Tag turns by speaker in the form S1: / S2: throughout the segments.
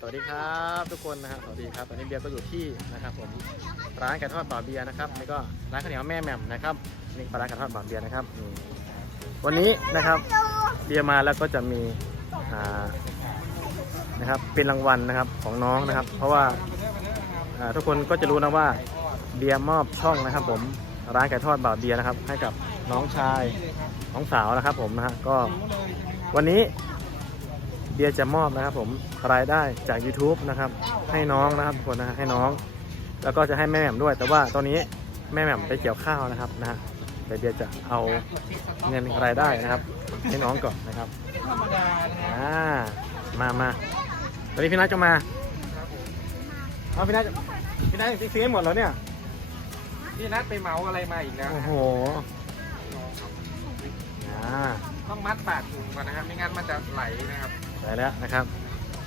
S1: สวัสดีครับทุกคนนะฮะสวัสดีครับตอนนี้เบียร์ก็อยู่ที่นะครับผมร้านไก่ทอดบ่าวเบียร์นะครับนี่ก็ร้านข้าวเหนียวแม่แหม่มนะครับนี่ปลาร้านไก่ทอดบ่าวเบียร์นะครับนี่วันนี้นะครับเบียร์มาแล้วก็จะมีอ่านะครับเป็นรางวัลนะครับของน้องนะครับ เพราะว่าอ่าทุกคนก็จะรู้นะว่าเบียร์มอบช่องนะครับ ผมร้านไก่ทอดบ่าวเบียร์นะครับ ให้กับน้องชายน้องสาวนะครับผมนะฮะก็วันนี้ เบียร์จะมอบนะครับ ผมรายได้จาก YouTube นะครับ ให้น้องนะครับทุกคนนะฮะให้น้อง แล้วก็จะให้แม่แหม่มด้วย แต่ว่าตอนนี้แม่แหม่มไปเกี่ยวข้าวนะครับนะฮะแต่เบียร์จะเอาเงินรายได้นะครับ ให้น้องก่อนนะครับ
S2: ธรรมดานะฮะ
S1: อ่ามามาตอนนี้พี่นัทจะมาเอาพี่นัทจะพี่นัทซื้อให้หมดแล้วเนี่ย
S2: พี่นัดไปเหมาอะไรมาอีกแล้ว
S1: โอ้โหอ่า
S2: ต้องมัดปากถุงก่อนนะครับไม่งั้นมันจะไหลนะครับ
S1: ไปแล้วนะครับ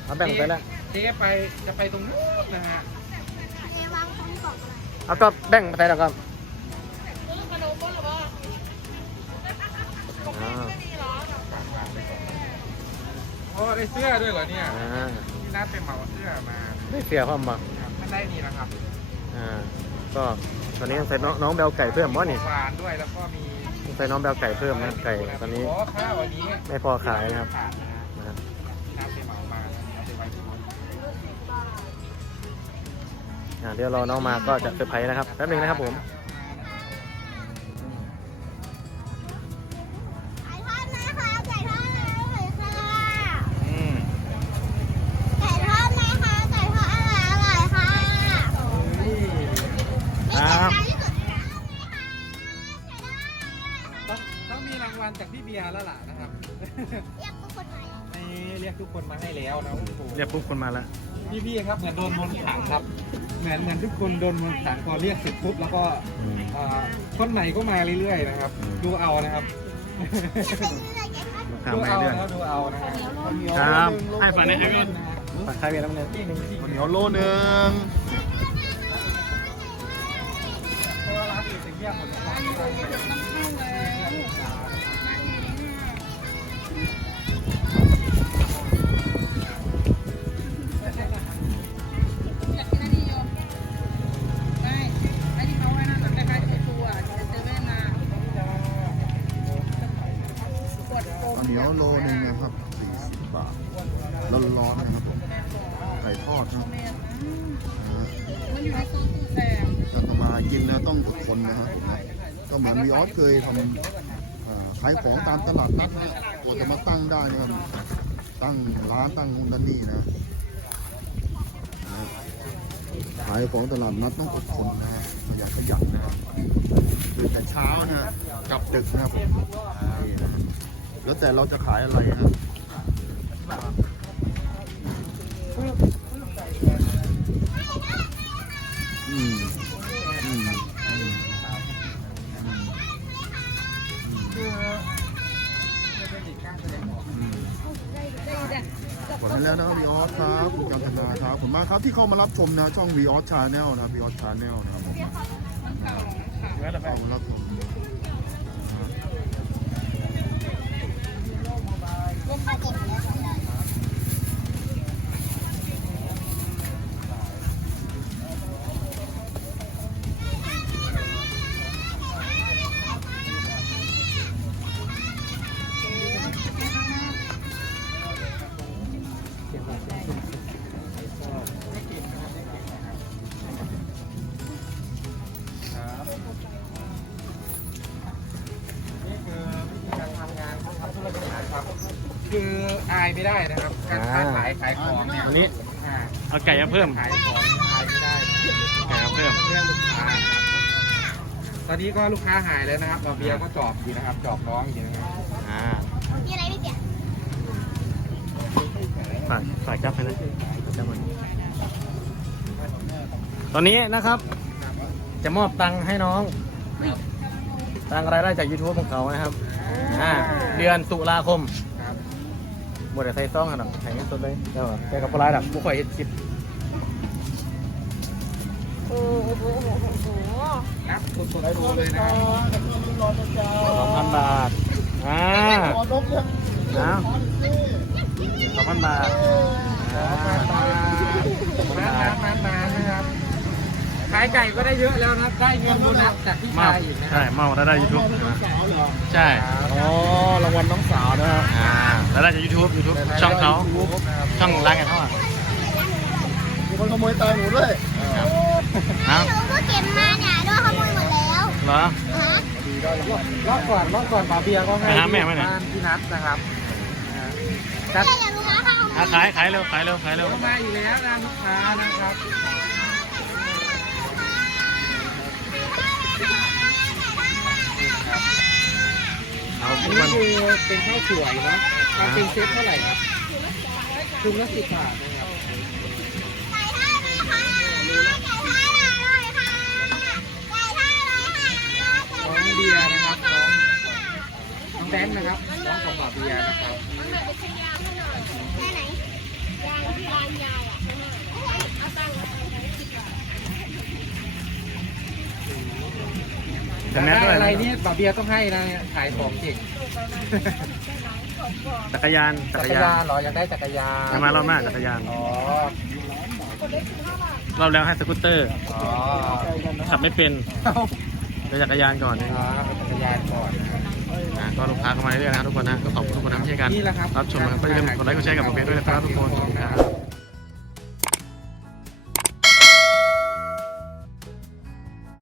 S1: เอาแบ่งไปแล้ว
S2: เจ๊ไปจะไปตรงนู้นนะฮะ
S3: เอวางตรงกล่องเลย
S1: เอาก็แบ่งไปแล้วก็อ่า
S2: โอ้ได้เสื้อด้วยเหรอเนี่ย
S1: อ่า
S2: พี่นัดไปเหมาเสื้อมา
S1: ได้เสียความบัง
S2: ครับไม่ได้นี่นะครับ
S1: อ่าก็ตอนนี้ต้องใส่น้องน้องแบลไก่เพิ่มวะนี่
S2: หวานด้วยแล้วก็มี
S1: ต้องใส่น้องแบลไก่เพิ่มนะไก่ตอนนี้
S2: โอ้ข้าววันนี้
S1: ไม่พอขายนะครับ
S2: ขาดนะ อ่า
S1: เดี๋ยวรอน้องมาก็จะเซอร์ไพรส์นะครับแป๊บนึงนะครับผม
S3: ไก่ทอดนะคะไก่ทอดเลยค่ะ
S1: อืม
S3: ไก่ทอดนะคะไก่ทอดอร่อยอร่อยค่ะ
S1: ครับ
S3: ที่สุด
S2: ต้องต้องมีรางวัลจากพี่เบียร์แล้วล่ะนะครับ
S3: เรียกทุกคนไหม
S2: นี่เรียกทุกคนมาให้แล้วนะโอ้โห
S1: เรียกปุ๊บคนมาแล้ว
S2: พี่พี่ๆครับเหมือนโดนมนต์ขังครับ เหมือนเหมือนทุกคนโดนมนต์ขังพอเรียกเสร็จปุ๊บแล้วก็
S1: อืม
S2: เอ่อคนใหม่ก็มาเรื่อยๆนะครับ
S1: อืม
S2: ดูเอานะครับ
S3: เรียกเป็นเรื่องไก่ทอด
S1: ลูกค้า
S2: ดู
S1: ไม่
S2: เอา
S1: เรื่อง
S2: นะครับดูเอานะครับ
S1: ครับให้ฝันให้ให้
S2: นะฮะ
S1: ตักไข่เบียร์แล้วเนี่ย
S2: ที่หนึ่งที่
S4: ข้าวเหนียวโลนึง
S2: เพราะว่าร้านอื่นจะเงียบหมดเลย
S5: อย ข้าวเห
S4: นียวโลนึงนะครับ40บาทร้อนๆนะครับผมไก่ทอด
S5: นะมันอยู่ในโซนตู้แดง
S4: ถ้าจะมากินนะต้องอดทนนะครับผมก็เหมือนวีออสเคยทำอ่าขายของตามตลาดนัดนี่ยกว่าจะมาตั้งได้นะครับตั้งร้านตั้งนู่นตั้งนี่นะขายของตลาดนัดต้องอดทนนะฮะขยันขยันนะครับตื่นแต่เช้านะฮะกลับดึกนะครับผมนี่นะ แล้วแต่เราจะขายอะไรนะอืมอืมอืมขอบคุณแล้วนะวีออสครับคุณการธนาครับขอบคุณมากครับที่เข้ามารับชมนะช่องวีออสชาแนลนะวีออสชาแนลนะครับผมขอบคุณรับชม
S2: Déjate. คืออายไม่ได้นะครับการค้าขายขายของเนี่ย
S1: อันนี้
S2: อ่า
S1: เอาไก่มาเพิ่ม
S2: ขายของอายไม่ได้นะ
S1: ไก่มาเพิ่ม
S2: เรียกลูกค้าครับตอนนี้ก็ลูกค้าหายแล้วนะครับเราเบียร์ก็จอบอยู่นะครับ จอบน้องอยู่นะครับ
S1: อ่า
S3: มีอะไรพี่เจ๊
S1: ฝากฝากจับไปนะจับมันตอนนี้นะครับ จะมอบตังค์ให้น้อง ตังค์รายได้จาก YouTube ของเขานะครับอ่าเดือนตุลาคม
S2: หม
S1: ดแต่ใส่ซองกันหอกใส่เงินสดเลยแล้วแก่กับปลายดับบุกไยเห็ดคลิป
S3: โอ้โหโอ้โหโอ้โห
S2: นับสดๆให้ดูเลยนะอ
S1: สองพันบาทอ่าะสองพันบาทสองพันบาทนะขา
S2: ยไก่ก็ได้เยอะแล้วนะ ได้เงินโบนัสจากพี่ชายอีกนะ
S1: ใช่ เมาได้ได้ยูทูบใช่
S4: โอ้รางวัลน้องสาวนะครับ
S1: แล้วได้จากยูทูบยูทูบช่องเขาช่องร้านไก่ทอด
S4: มีคนขโมยตาหนูด้วย
S1: ครับ
S3: ห
S1: เอ้า
S3: นูเพิ่งเก็บมาเนี่ยโดนขโมยหมดแล้ว
S1: เหรอ
S3: ฮะ
S2: รอบก่อนรอบก่อนบาเบียก็ให้
S1: ไปหาแม่ไหมเนี่ย
S2: บ้านพี่นัทนะครับอ่าจัด
S3: แม่อยากรู้นะค่ะ
S1: อะขายขายเร็วขายเร็วขายเร็ว
S2: เข้ามาอยู่แล้วนะลูกค้านะครับ
S1: เอา
S2: อัน
S1: ทุก
S2: นี้
S1: วัน
S2: คือเป็นข้าวสวยเนาะ เอาเป็นเซ็ตเท่าไหร่ครับถุงละสิบบาทนะครับ
S3: ไก่ทอดเลยค่ะไก่ทอดอร่อยค่ะไก่ทอดเลยค่ะ
S2: น้องเบียร์นะครับน้องน้องแบงค์นะครับน้องของบาเบียร์นะครับ
S3: ไหนไหนยางยางยายอะ
S1: แต่แมสด้วย
S2: อะไรเนี่ยบาเบียร์ต้องให้นะขายของเก่ง
S1: จักรยานจั
S2: จั
S1: ก
S2: ก
S1: ร
S2: ร
S1: ยาน
S2: ยานเหรออยากได้จักรยาน
S1: จะมารอบหน้าจักรยาน
S2: อ๋อ
S1: รอบแล้วให้สกูตเตอร์
S2: อ๋อ
S1: ขับไม่เป็น
S2: เอา
S1: เลยจักรยานก่อนนะ
S2: อ๋อจักรยานก่อนนะครับ
S1: อะก็ลูกค้าเข้ามาเรื่อยๆนะครับทุกคนนะก็ขอบคุณทุกคนนะที่ช่วยกัน
S2: นี่แหละครับ
S1: รับชมนะครับก็อย่าลืมกดไลค์กดแชร์กับผมเพจด้วยนะครับทุกคนขอบคุณครับ